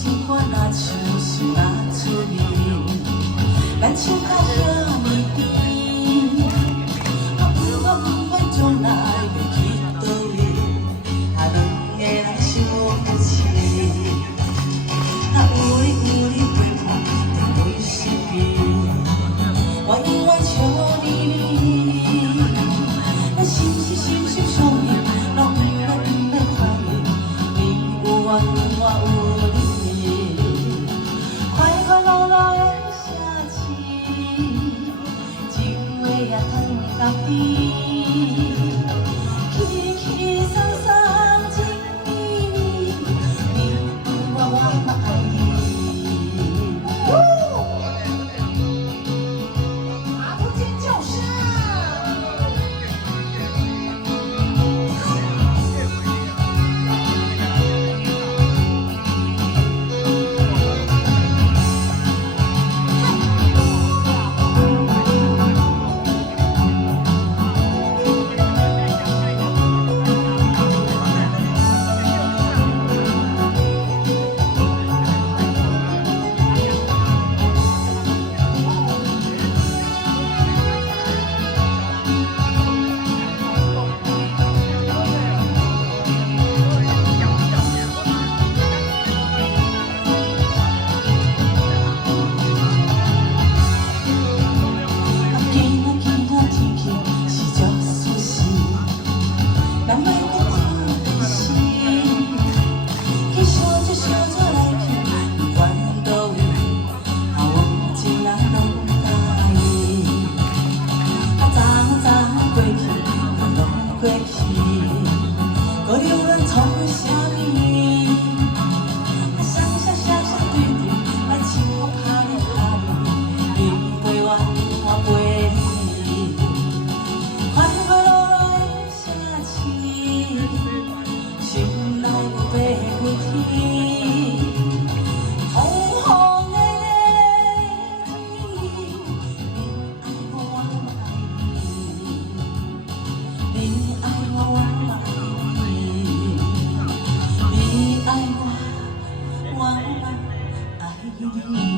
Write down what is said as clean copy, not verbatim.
情歌若像是若出面，咱手甲遐尼甜，我不管将来要去倒位，两个人相扶持。有你陪伴在我身边，我永远笑你。心心相印，拢不免怀疑，你有我，我有你，快快乐乐的城市，情话也通到底，轻轻松松情绵绵，你有我，我爱你。马不见叫声。你爱我，我爱你。